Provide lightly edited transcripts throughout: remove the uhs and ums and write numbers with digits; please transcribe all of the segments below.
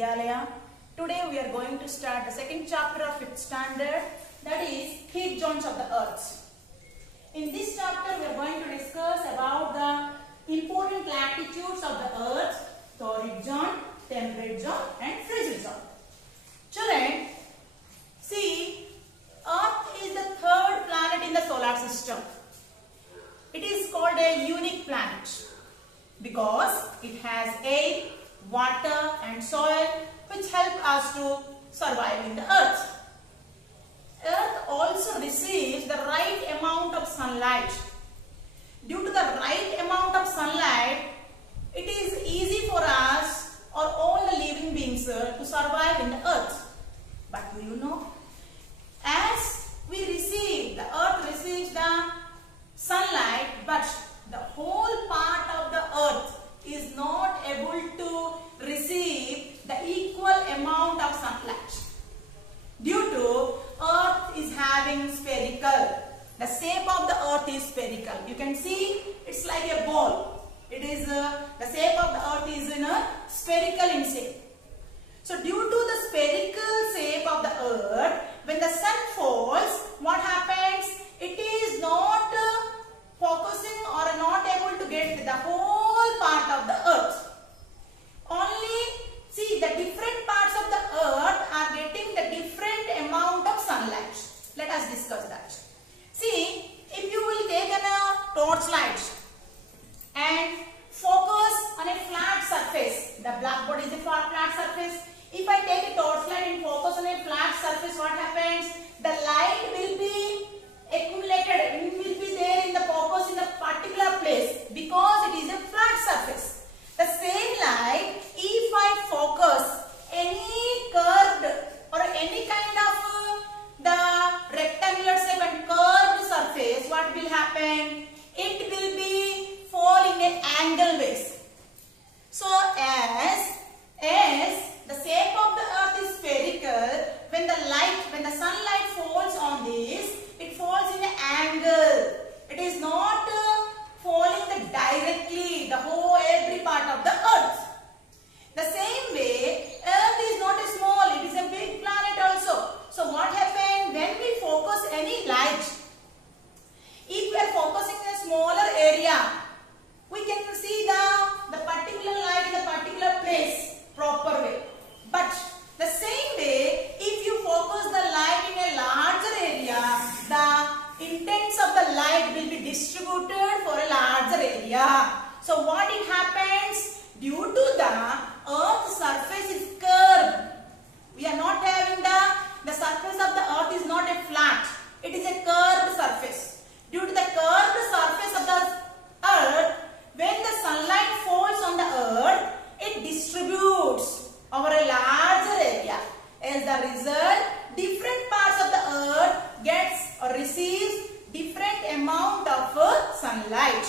Vidyalaya. Today we are going to start the second chapter of 5th standard, that is heat zones of the earth. In this chapter we are going to discuss about the important latitudes of the earth: torrid zone, temperate zone and frigid zone. Children, see, earth is the third planet in the solar system. It is called a unique planet because it has air, water and soil which help us to survive in the earth. Earth also receives the right amount of sunlight. Due to the right amount of sunlight, it is easy for us or all the living beings to survive in the earth. But do you know, as we receive, the earth receives the sunlight, but the whole part of the earth is not able to receive the equal amount of sunlight. Due to earth is having spherical, the shape of the earth is spherical. You can see it's like a ball. It is the shape of the earth is in a spherical in shape. So due to the spherical shape of the earth, when the sun falls, what happens? It is not focusing or not able to get the whole part of the earth. Only see, the different parts of the earth are getting the different amount of sunlight. Let us discuss that. See, if you will take a torchlight and focus on a flat surface, the blackboard is a flat surface. If I take a torchlight and focus on a flat surface, what happens? The light will be accumulated, it will be there in the focus in a particular place because it is a flat surface. The same light, if I focus any curved or any kind of the rectangular shape and curved surface, what will happen? It will be fall in an angle ways. So as the shape of the earth is spherical, when the sunlight falls on this, it falls in an angle. It is not falling directly the whole every part of the earth. The same way, earth is not a small, it is a big planet also. So what happens when we focus any light? If we are focusing in a smaller area, we can see the particular light in a particular place proper way. But the same way, if you focus the light in a larger area, the intents of the light will be distributed for a larger area. So what it happens? Due to the earth's surface is curved. We are not having the surface of the earth is not a flat. It is a curved surface. Due to the curved surface of the earth, when the sunlight falls on the earth, it distributes over a larger area. As the result, different parts of the earth gets or receives different amount of sunlight.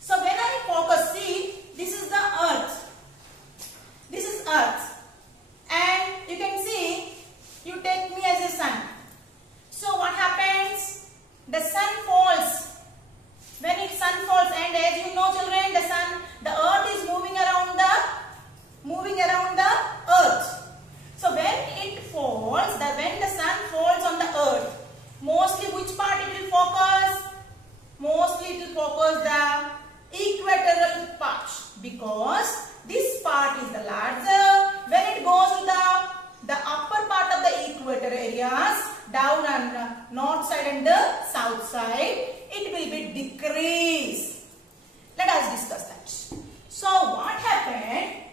So when I focus, see, this is the earth. This is earth. And you can see, you take me as a sun. So what happens? The sun falls. When it sun falls, and as you know children, the earth is moving around the earth. So when it falls, when the sun falls on the earth, mostly which part it will focus? Mostly it will focus the equatorial part because this part is the larger. When it goes to the upper part of the equator areas, down on north side and the south side, it will be decreased. Let us discuss that. So what happened?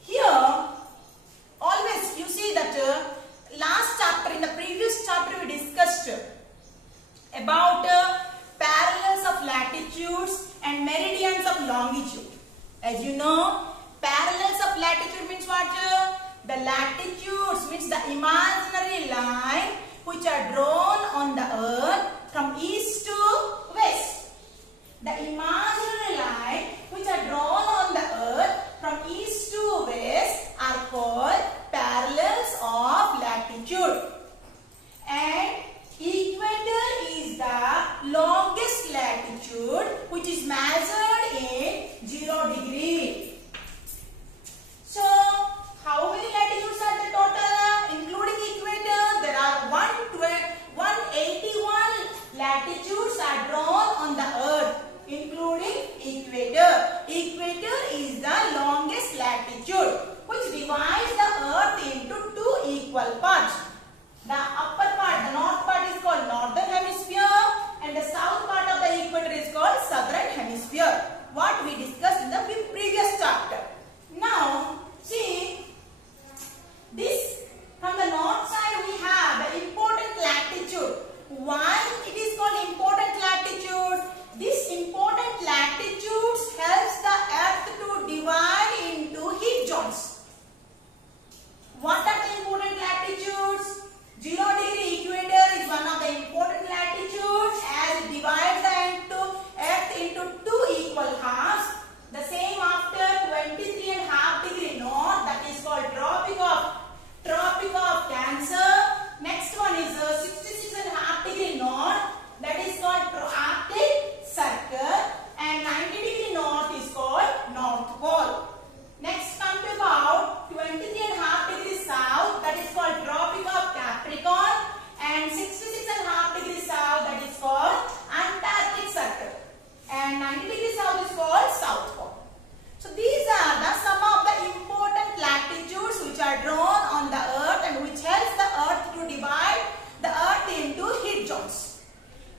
Here, always you see that last chapter, in the previous chapter we discussed about parallels of latitudes and meridians of longitude. As you know, parallels of latitude means what? The latitudes means the imaginary line which are drawn on the earth from east to west. The imaginary line which are drawn on the earth from east to west are called parallels of latitude. And equator is the longest latitude which is measured in 0 degree. So how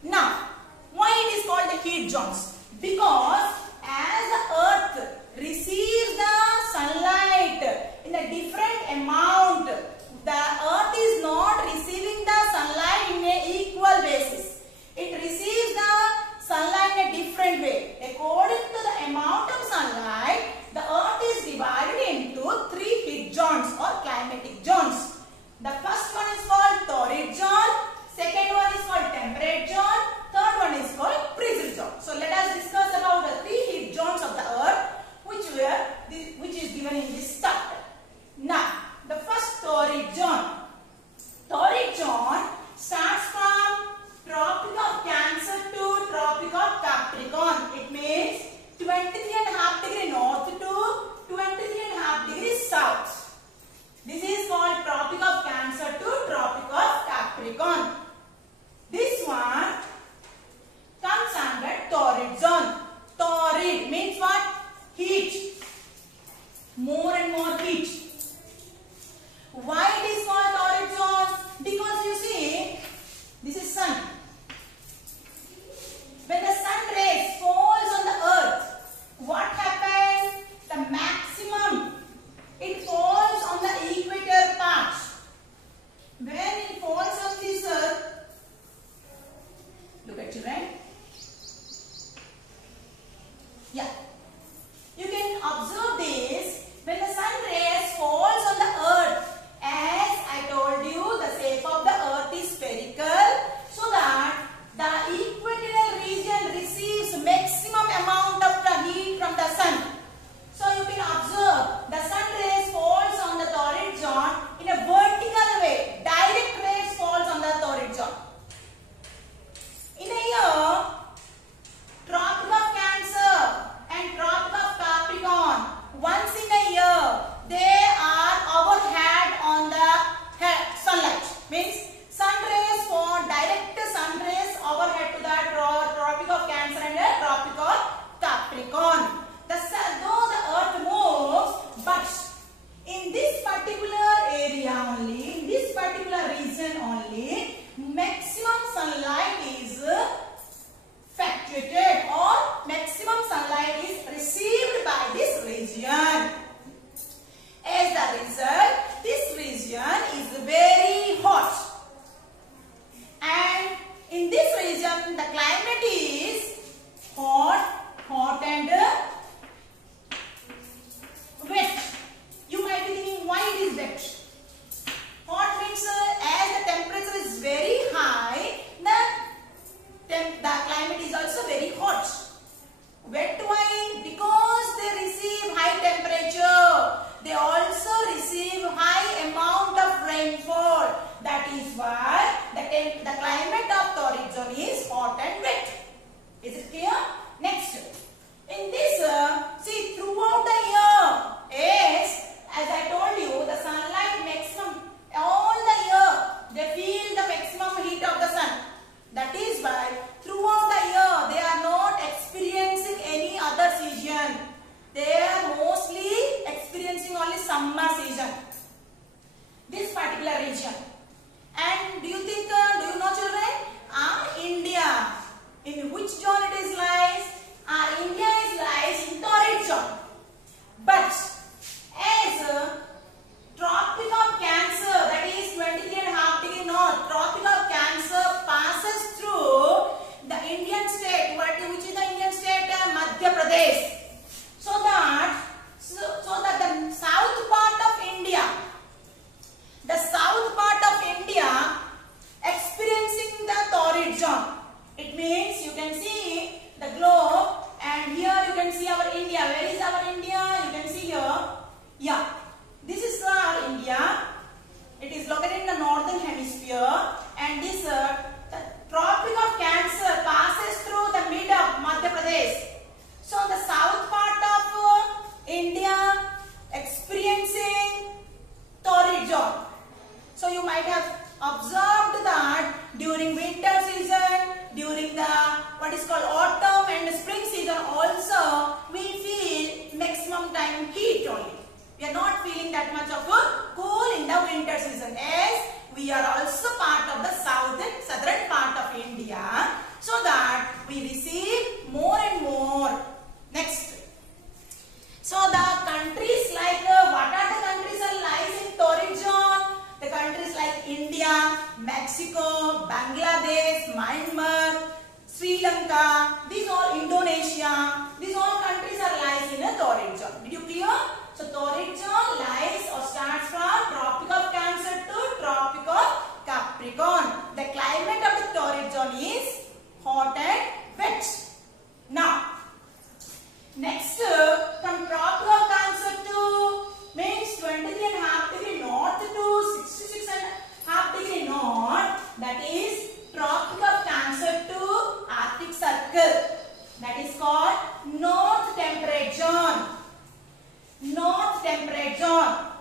Now, why it is called the heat zones? Because as the earth receives the sunlight in a different amount, the earth is not receiving the sunlight in an equal basis. It receives the sunlight in a different way. According to the amount of sunlight, the earth is divided into 3 heat zones or climatic zones. The first one is called torrid zone, second one is called temperate zone, third one is called frigid zone. So let us discuss about the 3 heat zones of the earth which is given in this chapter. Now, the first torrid zone. Torrid zone starts from Tropic of Cancer to Tropic of Capricorn. It means 23.5 degree north to 23.5 degrees south. This is called Tropic of Cancer to Tropic of Capricorn. This one comes under torrid zone. Torrid means what? Heat. More and more heat. Why it is called torrid zone? Because you see, this is sun. When the sun rays falls on the earth, what happens? The maximum, it falls on the equator part. When it falls on this earth, look at children. Yeah. You can observe this. When the sun rays falls on the earth, as I told you, the shape of the earth is spherical, so that the equatorial region receives maximum amount of the heat from the sun. So you can observe the sun rays falls on the torrid zone in a vertical way. Direct rays falls on the torrid zone. In a year, Tropic of Cancer and Tropic of Capricorn, once in a year, they are overhead on the sunlight. Means sun rays fall, direct sun rays overhead to the Tropic of Cancer and the Tropic of Capricorn. Though the earth moves, but in this particular area only, in this particular region only, maximum sunlight is fluctuated or maximum sunlight is received by this region. As a result, this region is very hot. And in this region, the climate is hot and wet. You might be thinking, why it is wet? Hot means as the temperature is very high, the climate is also very hot. Wet why? Because they receive high temperature. They also receive high amount of rainfall. That is why the climate of torrid zone is hot and wet. Is it clear? Next. In this, see, throughout the year, as I told you, the sunlight maximum, all the year, they feel the maximum heat of the sun. That is why throughout the year, they are not experiencing any other season. They are mostly experiencing only summer season. This particular region. And do you think, do you know children? India. In which zone it is lies? India is lies in torrid zone. But as Tropic of Cancer, that is 23.5 degree north, Tropic of Cancer passes through the Indian state. Which is the Indian state? Madhya Pradesh. So that the south part of India, experiencing the torrid zone. It means you can see the globe, and here you can see our India. Where is our India? You can see here. Yeah, this is our India. It is located in the northern hemisphere, and this the Tropic of Cancer passes through the mid of Madhya Pradesh. So the south part of India experiencing torrid zone. So you might have observed that during winter season, during the what is called autumn and spring season also, we feel maximum time heat only. We are not feeling that much of a cool in the winter season, as we are also part of the southern part of India. circle. That is called North Temperate Zone. North Temperate Zone.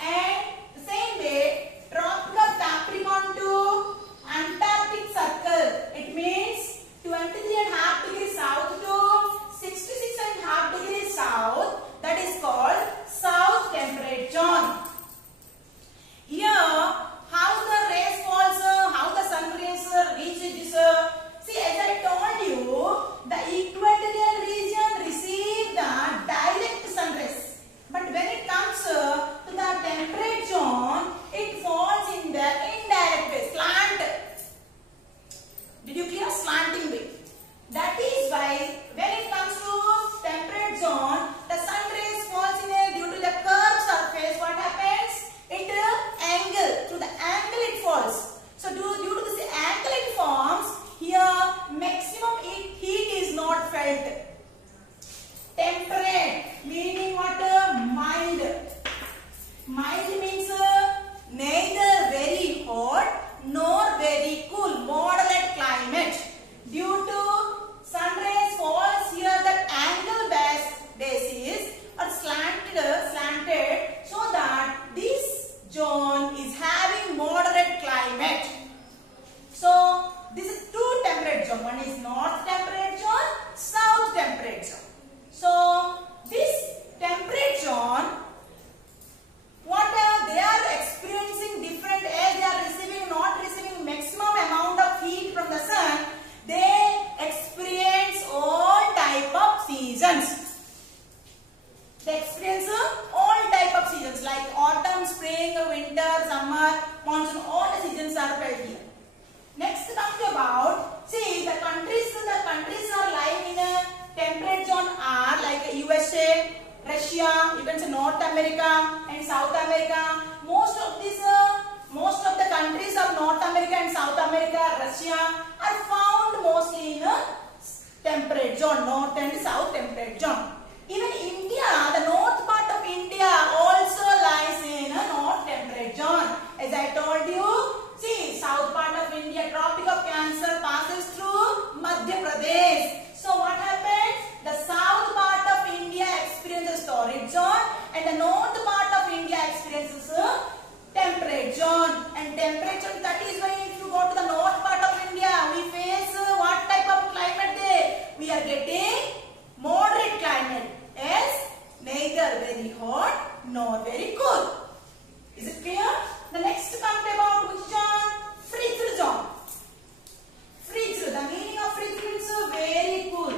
And the same way, Tropic of Capricorn to Antarctic Circle. It means 23.5 degrees south to 66.5 degrees south. That is called South Temperate Zone. Here, how the rays falls, how the sun rays reach this. See, as I told you, the equatorial region receives the direct sun rays. But when it comes to the temperate zone, it falls in the indirect way, slant. Did you clear? Slanting way. That is why when it comes to temperate zone, the sun rays falls in a due to the curved surface. What happens? It angle, through the angle it falls. So due to this angle it forms, here maximum heat is not felt. Temperate meaning what? Mild. Mild means neither very hot nor very cool, moderate climate. Due to sun rays falls here, that angle basis or slanted, so that this zone is having moderate climate. So this is two temperate zone. One is north temperate zone, south temperate zone. So this temperate zone, whatever they are experiencing different as they are not receiving maximum amount of heat from the sun, they experience all type of seasons. They experience all type of seasons like autumn, spring, winter, summer, monsoon. All the seasons are felt here. Next, talk about, see, the countries are lying in a temperate zone are like USA, Russia, you can say North America and South America. Most of the countries of North America and South America, Russia, are found mostly in a temperate zone, North and South temperate zone. Even India, the north part of India also lies in a North temperate zone. As I told you, see, south part of India, Tropic of Cancer passes through Madhya Pradesh. So what happens? The south part of India experiences torrid zone and the north part of India experiences temperate zone. And temperate zone, that is why if you go to the north part of India, we face what type of climate there? We are getting moderate climate, as neither very hot nor very cool. Is it clear? The next comes about which zone? Frigid zone. Frigid, the meaning of frigid means very cool.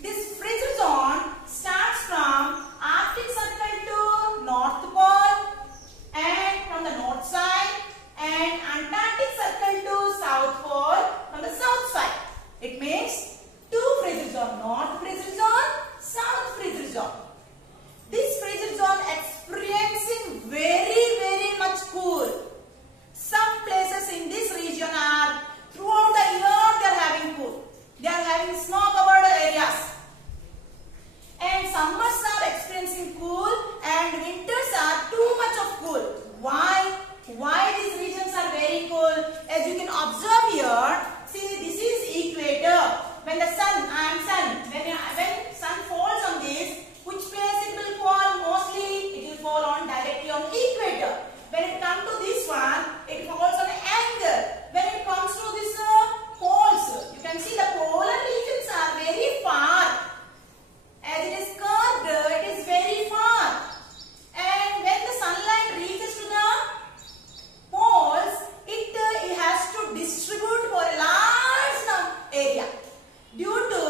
This frigid zone starts from Arctic Circle to North Pole and from the north side, and Antarctic Circle to South Pole from the south side. It means two frigid zone, north frigid zone, south frigid zone. This frigid zone experiencing very much cool. Some places in this region are throughout the year they are having cool. They are having snow covered areas. And summers are experiencing cool and winters are too much of cool. Why? Why these regions are very cool? As you can observe here, see, this is equator. When the sun, when sun falls on this, which place it will fall? Mostly it will fall on directly on equator. When it comes to this one, it falls on angle. When it comes to this poles, you can see the polar regions are very far. As it is curved, it is very far. And when the sunlight reaches to the poles, it has to distribute for a large area. Due to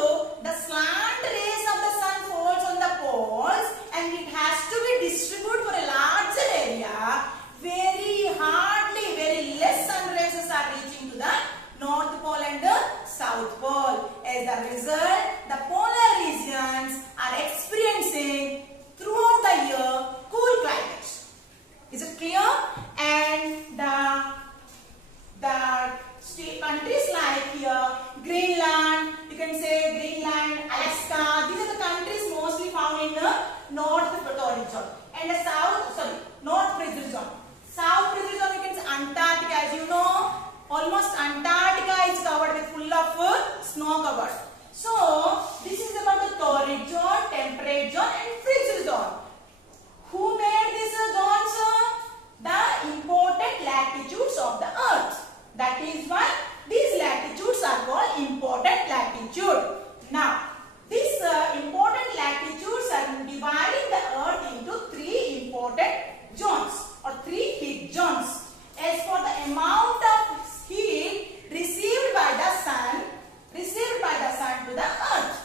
the slant rays of the sun falls on the poles and it has to be distributed for a larger area, very less sun rays are reaching to the North Pole and the South Pole. As a result, the polar regions are experiencing throughout the year cool climates. Is it clear? And the countries like here, Greenland, you can say Greenland, Alaska, these are the countries mostly found in the North torrid zone. And the North frigid zone. South frigid zone, you can say Antarctica. As you know, almost Antarctica is covered full of snow covered. So this is about the torrid zone, temperate zone and frigid zone. Who made these zones? The important latitudes of the earth. That is why these latitudes are called important latitude. Now these important latitudes are dividing the earth into three important zones or three heat zones. As for the amount of heat received by the sun to the earth.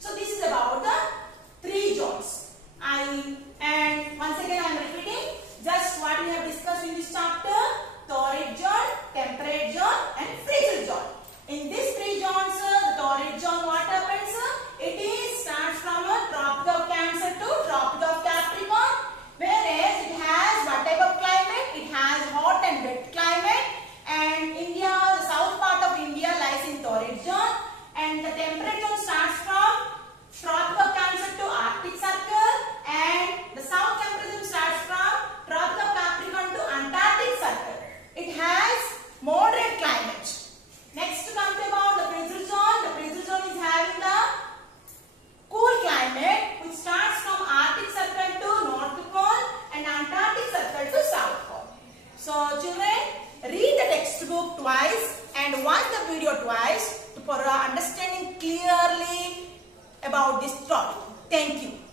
So this is about the three zones. And once again I am repeating just what we have discussed in this chapter: torrid zone, temperate zone and frigid zone. In these three zones, the torrid zone, what happens? It starts from a Tropic of Cancer to Tropic of Capricorn, whereas it has what type of climate? It has hot and wet climate, and India, the south part of India lies in torrid zone, and the temperate zone starts from Tropic of Cancer to Arctic Circle, and the south temperate zone starts from Tropic of Capricorn to Antarctic Circle. It has moderate climate. Next, comes about the frigid zone. The frigid zone is having the cool climate, which starts from Arctic Circle to North Pole and Antarctic Circle to South Pole. So children, read the textbook twice and watch the video twice for understanding clearly about this topic. Thank you.